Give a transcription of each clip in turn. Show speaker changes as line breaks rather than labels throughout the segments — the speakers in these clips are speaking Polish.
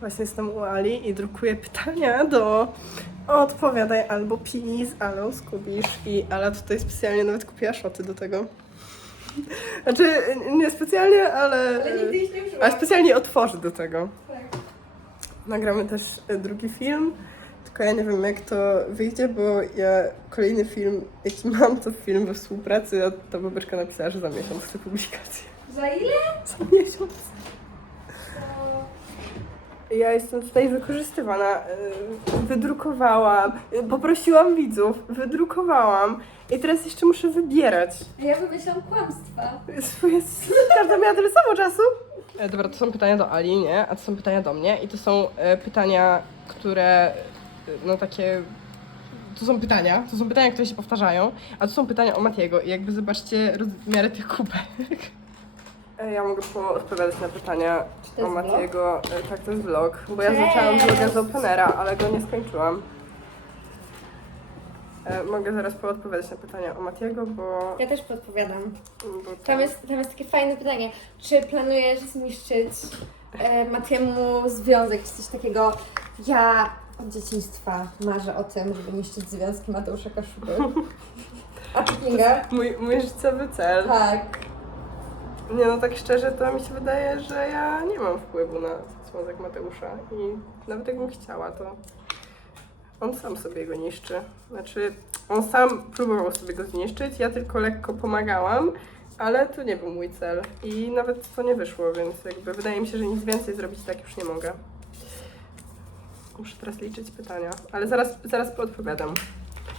Właśnie jestem u Ali i drukuję pytania do odpowiadaj albo please, albo skubisz i Ala tutaj specjalnie nawet kupiła szoty do tego. Znaczy, nie specjalnie, ale...
Ale nigdy ich nie
Ale specjalnie otworzy do tego.
Tak.
Nagramy też e, drugi film, tylko ja nie wiem jak to wyjdzie, bo ja kolejny film, jaki mam, to film we współpracy, a ta babeczka napisała, że za miesiąc chcę publikację.
Za ile?
Za miesiąc. Ja jestem tutaj wykorzystywana. y, Wydrukowałam, poprosiłam widzów, wydrukowałam i teraz jeszcze muszę wybierać.
Ja wymyślam kłamstwa.
Swoje... Każda miała tyle samo czasu. E, dobra, to są pytania do Ali, nie? A to są pytania do mnie i to są e, pytania, które e, no takie... To są pytania, to są pytania, które się powtarzają, a to są pytania o Matiego i jakby zobaczcie rozmiary tych kubek. E, Ja mogę odpowiadać na pytania o
jest vlog?
Matiego. E, Tak, to jest vlog, bo ja
Cześć!
zaczęłam vloga z Openera, ale go nie skończyłam. E, Mogę zaraz poodpowiadać na pytania o Matiego, bo...
Ja też podpowiadam.
bo
Tam jest, tam jest takie fajne pytanie. Czy planujesz zniszczyć e, Matiemu związek, czy coś takiego? Ja od dzieciństwa marzę o tym, żeby niszczyć związki Mateusza Kaszuby. A Kinga?
Mój, mój życiowy cel.
Tak.
Nie no, tak szczerze, to mi się wydaje, że ja nie mam wpływu na związek Mateusza i nawet jakbym chciała, to on sam sobie go niszczy. Znaczy, on sam próbował sobie go zniszczyć, ja tylko lekko pomagałam, ale to nie był mój cel i nawet to nie wyszło, więc jakby wydaje mi się, że nic więcej zrobić tak już nie mogę. Muszę teraz liczyć pytania, ale zaraz, zaraz podpowiadam.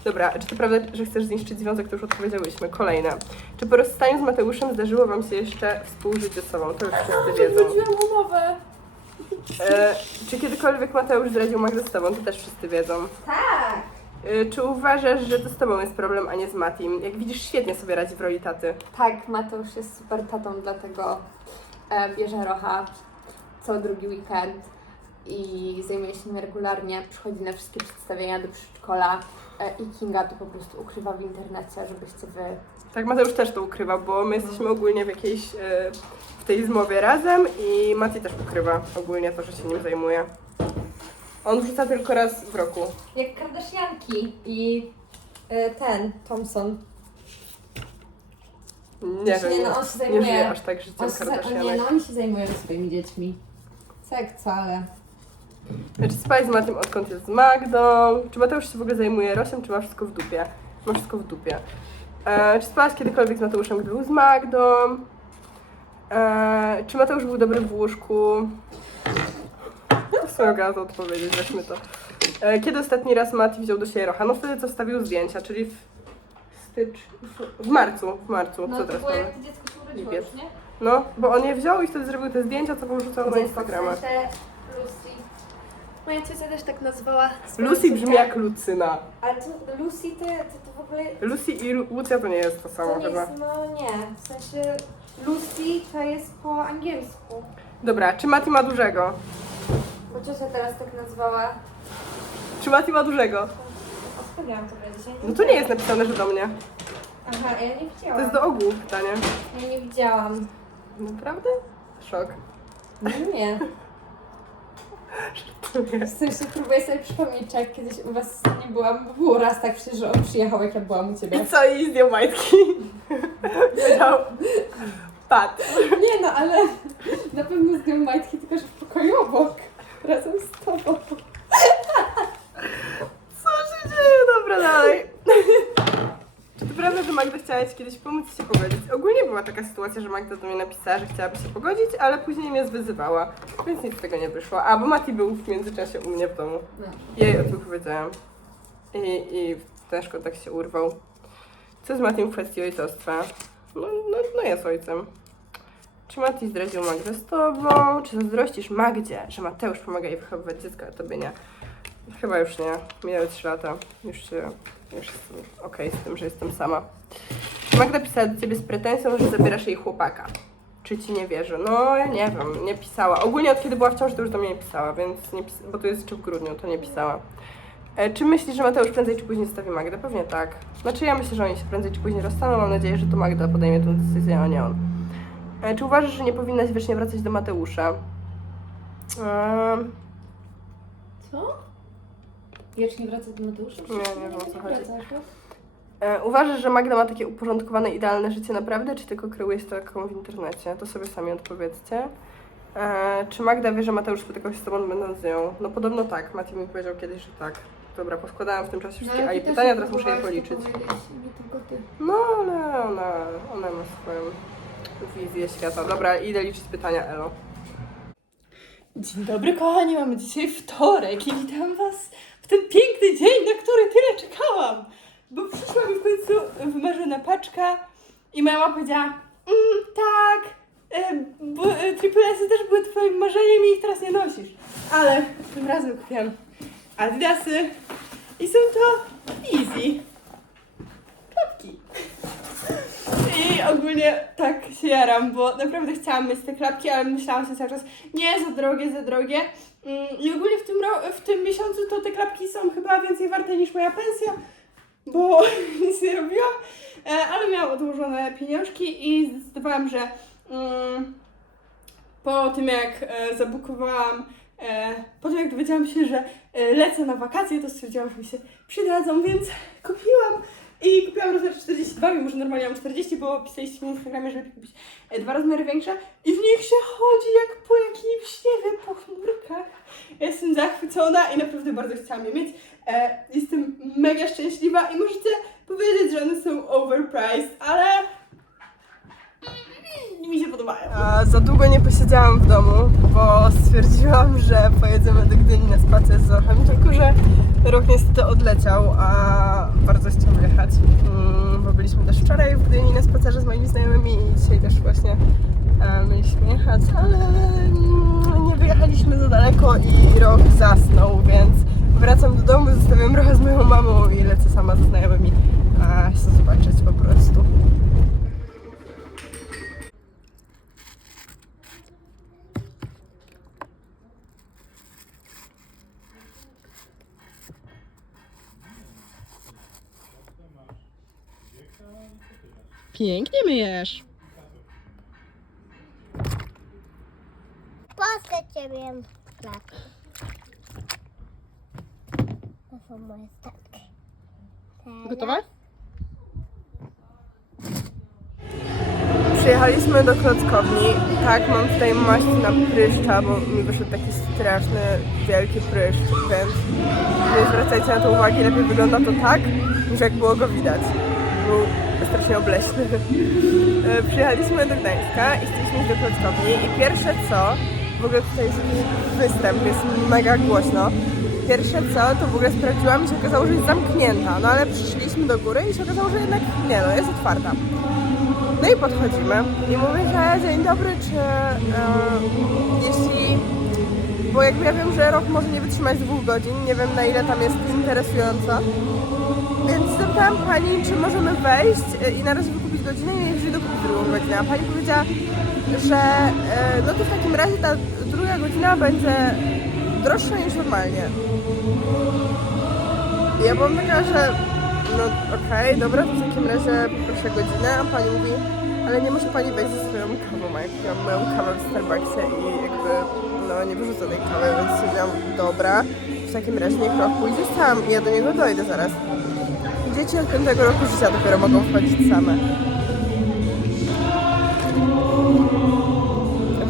Dobra, czy to prawda, że chcesz zniszczyć związek, to już odpowiedziałyśmy. Kolejne. Czy po rozstaniu z Mateuszem zdarzyło Wam się jeszcze współżyć ze sobą? To już wszyscy wiedzą.
umowę.
E, czy kiedykolwiek Mateusz zdradził Magdę z Tobą? To też wszyscy wiedzą.
Tak.
E, czy uważasz, że to z Tobą jest problem, a nie z Matim? Jak widzisz, świetnie sobie radzi w roli taty.
Tak, Mateusz jest super tatą, dlatego e, bierze Rocha co drugi weekend i zajmuje się nim regularnie. Przychodzi na wszystkie przedstawienia do przedszkola i Kinga to po prostu ukrywa w internecie, żebyście wy...
Tak, Mateusz też to ukrywa, bo my jesteśmy ogólnie w jakiejś, e, w tej zmowie razem i Mati też ukrywa ogólnie to, że się nim zajmuje. On wrzuca tylko raz w roku.
Jak Kardashianki i e, ten, Thompson.
Nie
Znaczy,
wiem,
nie, no, on się
nie
zajmuje-
żyje aż tak życiem
On się, za- nie,
Kardashianek.
no oni się zajmują swoimi dziećmi. Co jak co, ale...
Czy spałeś z Matiem odkąd jest z Magdą? Czy Mateusz się w ogóle zajmuje Rosiem, czy ma wszystko w dupie? Ma wszystko w dupie. E, czy spałaś kiedykolwiek z Mateuszem, gdy był z Magdą? E, czy Mateusz był dobry w łóżku? W sumie mogę to odpowiedzieć, weźmy to. E, kiedy ostatni raz Mati wziął do siebie Rocha? No wtedy co wstawił zdjęcia, czyli w stycz... w, marcu, w marcu,
No
co
to
teraz
było
mamy?
jak dziecko się urodziło
Lipiec.
już, nie?
No, bo on je wziął i wtedy zrobił te zdjęcia, co wrzucał na Instagrama.
W sensie Lucy. Moja ciocia też tak nazwała swoją
Lucy
córkę.
brzmi jak Lucyna.
Ale to Lucy to, to, to w ogóle...
Lucy i Lu- Lucja to nie jest to samo
To nie
chyba.
jest, no nie. W sensie Lucy to jest po angielsku.
Dobra, czy Mati ma dużego?
Bo ciocia teraz tak nazwała.
Czy Mati ma dużego?
Odpowiedziałam to dzisiaj.
No to nie jest napisane, że do mnie.
Aha, ja nie
To
widziałam.
jest do ogółu pytanie.
Ja nie widziałam.
Naprawdę? Szok.
No nie. W sensie próbuję sobie przypomnieć, czy jak kiedyś u was nie byłam, bo było raz tak przecież, że on przyjechał, jak ja byłam u ciebie.
I co, i zdjął majtki? Powiedział, pat.
Nie no, ale na pewno zdjął majtki, tylko że w pokoju obok. Razem z tobą.
Co się dzieje? Dobra, dalej. Prawda, że Magda chciała ci kiedyś pomóc się pogodzić? Ogólnie była taka sytuacja, że Magda do mnie napisała, że chciałaby się pogodzić, ale później mnie zwyzywała, więc nic z tego nie wyszło. A, bo Mati był w międzyczasie u mnie w domu.
No.
Ja jej o tym powiedziałam. I, i też kontakt się urwał. Co z Matiem w kwestii ojcostwa? No, no, no jest ojcem. Czy Mati zdradził Magdę z tobą? Czy zazdrościsz Magdzie, że Mateusz pomaga jej wychowywać dziecko, a tobie nie? Chyba już nie. Minęły 3 lata. Już się... Już jestem okej z tym, że jestem sama. Magda pisała do ciebie z pretensją, że zabierasz jej chłopaka? Czy ci nie wierzy? No, ja nie wiem, nie pisała. Ogólnie od kiedy była w ciąży, to już do mnie nie pisała, więc nie pis... bo to jest jeszcze w grudniu, to nie pisała. E, czy myślisz, że Mateusz prędzej czy później zostawi Magdę? Pewnie tak. Znaczy ja myślę, że oni się prędzej czy później rozstaną. Mam nadzieję, że to Magda podejmie tę decyzję, a nie on. E, czy uważasz, że nie powinnaś wiecznie wracać do Mateusza? Ehm,
Co? Jacz nie wraca do Mateusza?
Nie, nie wiem, o co chodzi.
tak?
e, uważasz, że Magda ma takie uporządkowane, idealne życie naprawdę, czy tylko kreujesz taką w internecie? To sobie sami odpowiedzcie. E, czy Magda wie, że Mateusz spotykał się z tobą będąc z nią? No podobno tak. Mati mi powiedział kiedyś, że tak. Dobra, poskładałam w tym czasie wszystkie
No, ale
A i pytania, teraz muszę je policzyć.
to.
No, ale ona, ona ma swoją wizję świata. Dobra, idę liczyć pytania, Elo.
Dzień dobry kochani, mamy dzisiaj wtorek i witam was w ten piękny dzień, na który tyle czekałam. Bo przyszła mi w końcu wymarzona paczka i moja mama powiedziała, mm, tak, e, bo e, Triple S też były twoim marzeniem i ich teraz nie nosisz. Ale tym razem kupiłam Adidasy i są to Easy. Klapki. I ogólnie tak się jaram, bo naprawdę chciałam mieć te klapki, ale myślałam sobie cały czas, nie, za drogie, za drogie. Mm, I ogólnie w tym, ro- w tym miesiącu to te klapki są chyba więcej warte niż moja pensja, bo nic nie robiłam, e, ale miałam odłożone pieniążki i zdecydowałam, że mm, po tym jak e, zabukowałam, e, po tym jak dowiedziałam się, że e, lecę na wakacje, to stwierdziłam, że mi się przydadzą, więc kupiłam i kupiłam rozmiar 42, mimo że normalnie mam 40, bo pisaliście mi na Instagramie, że lepiej kupić e, dwa rozmiary większe i w nich się chodzi jak po jakimś, nie po chmurkach. Jestem zachwycona i naprawdę bardzo chciałam je mieć. E, jestem mega szczęśliwa i możecie powiedzieć, że one są overpriced, ale mi się podobają.
A, za długo nie posiedziałam w domu, bo stwierdziłam, że pojedziemy do Gdyni na spacer z orchami, tylko że rok niestety odleciał, a bardzo chciałam jechać. Mm, bo byliśmy też wczoraj w Gdyni na spacerze z moimi znajomymi i dzisiaj też właśnie e, mieliśmy jechać, ale mm, nie wyjechaliśmy za daleko i rok zasnął, więc wracam do domu, zostawiam trochę z moją mamą i lecę sama ze znajomymi a, się zobaczyć po prostu.
Pięknie myjesz.
Proszę ciebie klapki. To są moje statki.
Gotowa?
Przyjechaliśmy do klockowni. Tak, mam tutaj maść na pryszcza, bo mi wyszedł taki straszny, wielki pryszcz, więc nie zwracajcie na to uwagi. Lepiej wygląda to tak, niż jak było go widać. Był strasznie obleśny. E, Przyjechaliśmy do Gdańska i chcieliśmy do klockowni i pierwsze co, w ogóle tutaj jest występ, jest mega głośno. Pierwsze co, to w ogóle sprawdziłam i się okazało, że jest zamknięta, no ale przyszliśmy do góry i się okazało, że jednak nie no, jest otwarta. No i podchodzimy i mówię, że dzień dobry, czy e, jeśli, bo jakby ja wiem, że rok może nie wytrzymać dwóch godzin, nie wiem na ile tam jest interesująco, więc zapytałam pani, czy możemy wejść e, i na razie wykupić godzinę i jeżeli dokupić drugą godzinę, a pani powiedziała, że e, no to w takim razie ta druga godzina będzie droższa niż normalnie. Ja byłam taka, że no okej, dobra, to w takim razie poproszę godzinę, a pani mówi, ale nie może pani wejść ze swoją kawą, a jak ja mam moją kawę w Starbucksie i jakby no nie wyrzucę tej kawy, więc stwierdziłam, dobra, w takim razie niech rok pójdzie sam ja do niego dojdę zaraz. Dzieci od piątego roku życia dopiero mogą wchodzić same.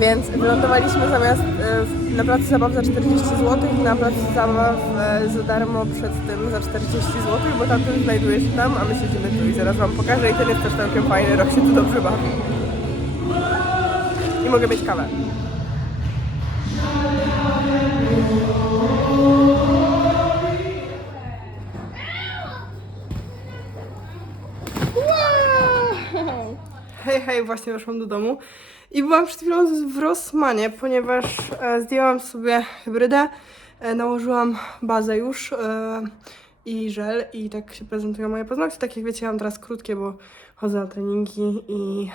Więc wylądowaliśmy zamiast e, na placu zabaw za 40 zł, na placu zabaw e, za darmo przed tym za 40 zł, bo tamten znajduje się tam, a my siedzimy tu i zaraz wam pokażę i ten jest też całkiem fajny, rok się tu dobrze bawi. I mogę mieć kawę. Hej, właśnie weszłam do domu i byłam przed chwilą w Rossmanie, ponieważ e, zdjęłam sobie hybrydę, e, nałożyłam bazę już e, i żel i tak się prezentują moje paznokcie. Tak jak wiecie, mam teraz krótkie, bo chodzę na treningi i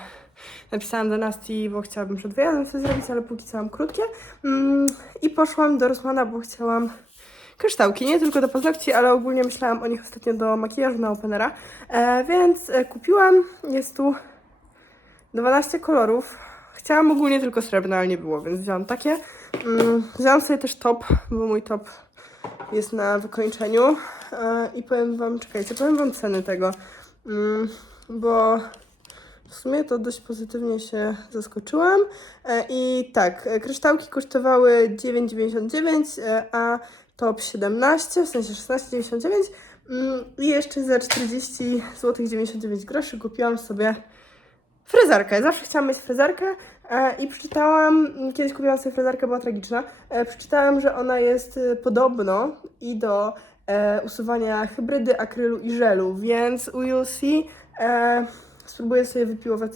napisałam do Nasti, bo chciałabym przed wyjazdem coś zrobić, ale póki co mam krótkie. Mm, I poszłam do Rossmana, bo chciałam kryształki, nie tylko do paznokci, ale ogólnie myślałam o nich ostatnio do makijażu na Openera, e, więc e, kupiłam, jest tu 12 kolorów. Chciałam ogólnie tylko srebrne, ale nie było, więc wziąłam takie. Mm, Wziąłam sobie też top, bo mój top jest na wykończeniu. E, I powiem Wam, czekajcie, powiem Wam ceny tego, Mm, bo w sumie to dość pozytywnie się zaskoczyłam. E, I tak, e, kryształki kosztowały 9,99, e, a top 17, w sensie 16,99. Mm, I jeszcze za 40 zł 99 groszy kupiłam sobie frezarkę. Zawsze chciałam mieć frezarkę e, i przeczytałam, kiedyś kupiłam sobie frezarkę, była tragiczna. E, przeczytałam, że ona jest e, podobno i do usuwania hybrydy akrylu i żelu, więc u UC e, spróbuję sobie wypiłować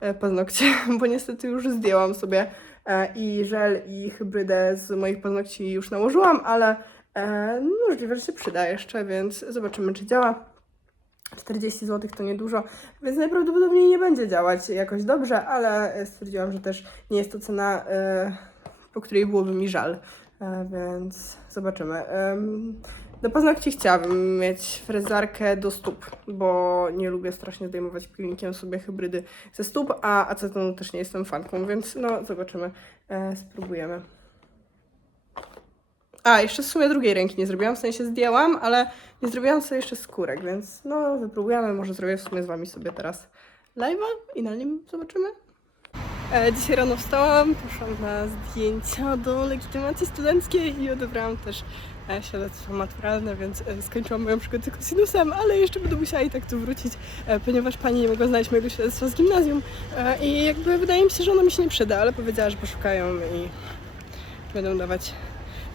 e, paznokcie, bo niestety już zdjęłam sobie i żel i hybrydę z moich paznokci już nałożyłam, ale e, możliwe, że się przyda jeszcze, więc zobaczymy, czy działa. 40 zł to niedużo, więc najprawdopodobniej nie będzie działać jakoś dobrze, ale e, stwierdziłam, że też nie jest to cena, e, po której byłoby mi żal, e, więc zobaczymy. Do paznokci chciałabym mieć frezarkę do stóp, bo nie lubię strasznie zdejmować pilnikiem sobie hybrydy ze stóp, a acetonu też nie jestem fanką, więc no zobaczymy, spróbujemy. A, jeszcze w sumie drugiej ręki nie zrobiłam, w sensie zdjęłam, ale nie zrobiłam sobie jeszcze skórek, więc no wypróbujemy, może zrobię w sumie z Wami sobie teraz live'a i na nim zobaczymy. E, dzisiaj rano wstałam, poszłam na zdjęcia do legitymacji studenckiej i odebrałam też e, świadectwo maturalne, więc e, skończyłam moją przygodę kosinusem, ale jeszcze będę musiała i tak tu wrócić, e, ponieważ pani nie mogła znaleźć mojego świadectwa z gimnazjum e, i jakby wydaje mi się, że ono mi się nie przyda, ale powiedziała, że poszukają i będą dawać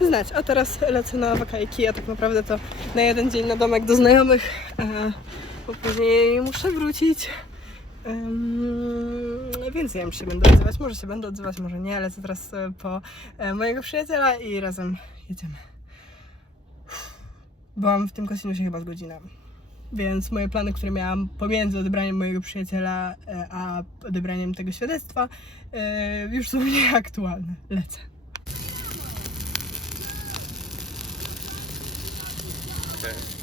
znać. A teraz lecę na wakajki, a tak naprawdę to na jeden dzień na domek do znajomych, e, bo później muszę wrócić. Ym, więc nie wiem, czy się będę odzywać. Może się będę odzywać, może nie. Lecę teraz e, po e, mojego przyjaciela i razem jedziemy. Byłam w tym kosinusie chyba z godzinę. Więc moje plany, które miałam pomiędzy odebraniem mojego przyjaciela a odebraniem tego świadectwa, już są nieaktualne. Lecę. Okay.